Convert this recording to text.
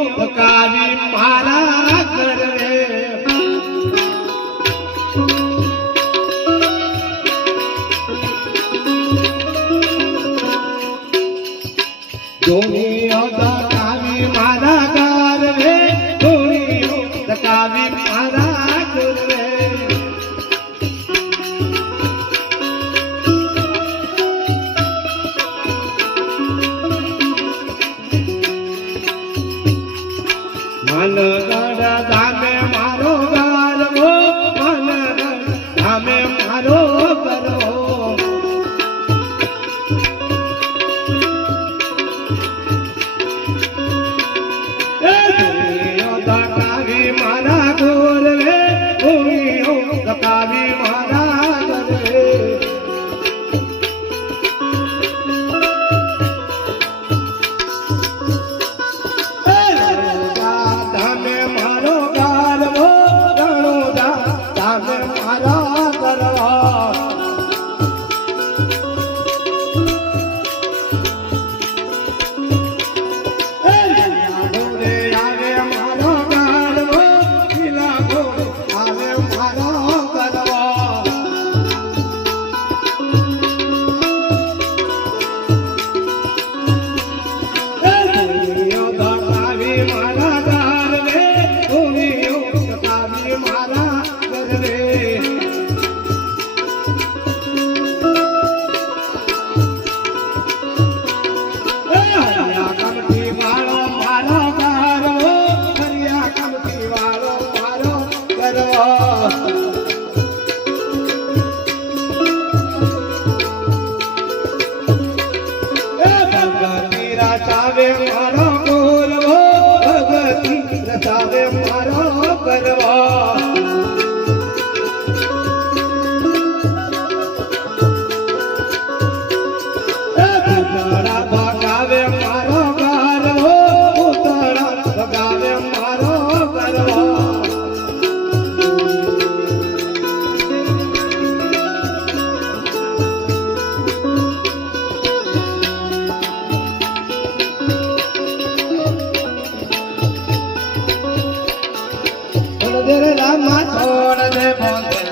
ધકાવી મારા ઘરે ધોનીઓ ધકાવી મારા ઘરે ધોનીઓ ધકાવી મારા ઘરે મનગઢ ધામે મારો ગરવો મનગઢ ધામે મારો ગરવો ધકાવી મારા ગોરવે ભૂમિઓ ધકાવી મારા ગરવે રચાવે મારો ગોરવો ભગતી રચાવે મારો ગરવો પૂતળા ભગાવે મારો ગરવો પૂતળા ભગાવે મારો ગરવો રામા છોડ દે બોંદે